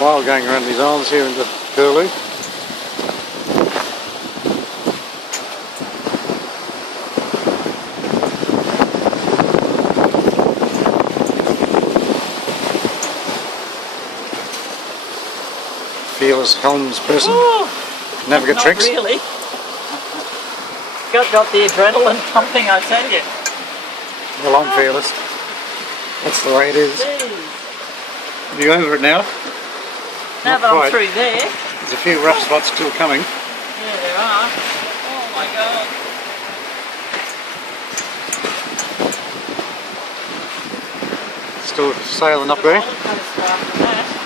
while going around these islands here in the Curlew. Fearless Helms person. Never get tricks. Not really. Got the adrenaline pumping, I tell you. Well, I'm fearless. That's the way it is. Jeez. Are you over it now? Now Not that quite. I'm through there. There's a few rough spots still coming. Yeah, there are. Oh my god. Still sailing up there. Roller coaster after that.